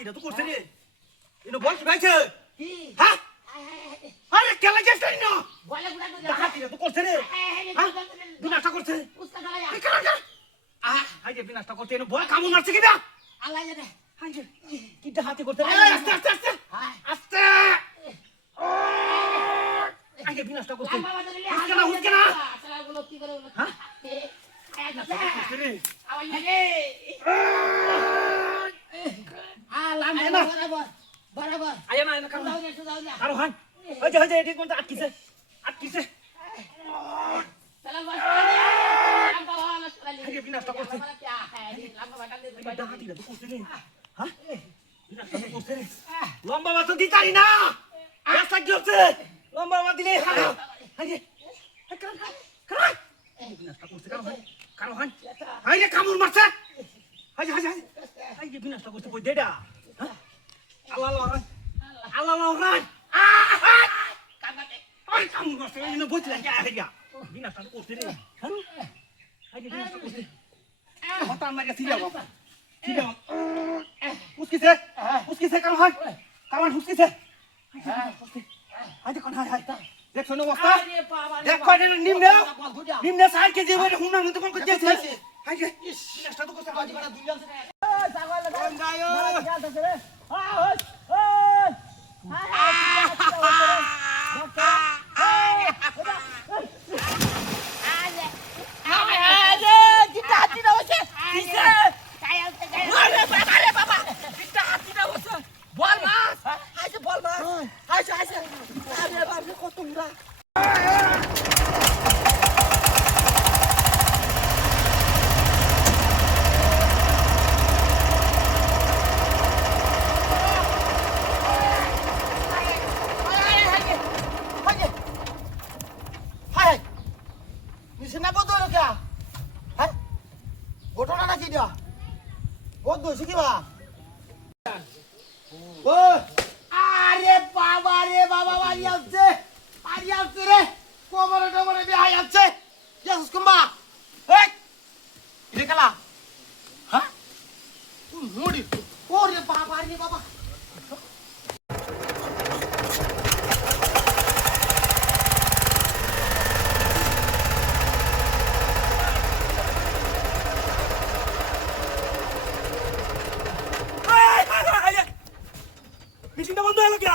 হাতিটা তো করছে রে এনো বল কি ভাইছে কি হ্যাঁ আরে কেলা গেছ না বলে গুড়া তো হাতিটা তো করছে রে হ্যাঁ বিনাশটা করছে উস্তা গালা এই কেলা হাই যে বিনাশটা করছে এনো বল কামু মারছে কিবা আল্লাহ জানে হাই যে কিটা হাতি করছে রে আস্তে আস্তে আস্তে আস্তে আগে বিনাশটা করছে হুসকে না সালা গুলো কি করে হ্যাঁ বরাবর আয় না কারণ আরো হান ওই যে এটি কোনটা আটকিছে আটকিছে আগে বিনাশটা করছে এটা হাতিটা তো করছে রে হ্যাঁ বিনাশটা তো করছে রে লম্বা মাছ তো দিতারি না রাস্তা কি হচ্ছে লম্বা মাছ দিলে আগে কারণ কারণ বিনাশটা করছে কারণ হান আগে কামড় মারছে আগে আগে আগে বিনাশটা করছে কই দেডা হ্যাঁ আল্লাহ আল্লাহ আল্লাহ আল্লাহ ay kamu nggak sih ini bocil aja ya bina satu kursi deh kan aja bina satu kursi hotan mereka tidak uski se kawan uski se aja kan hai dek sono wasta dek kau ini nimnya saat ke jiwa dek hunang itu kan kerja sih aja bina satu kursi aja kan dunia আরে বাবা রে বাবা বাড়ি আসছে রে কোমরে টোমরে বিহাই আসছে ইয়েসুস কুম্বা এই এটা কালা হ্যাঁ তুই মুড়ি ওরে বাবা রে বাবা মেশিনটা বন্ধ হলো কি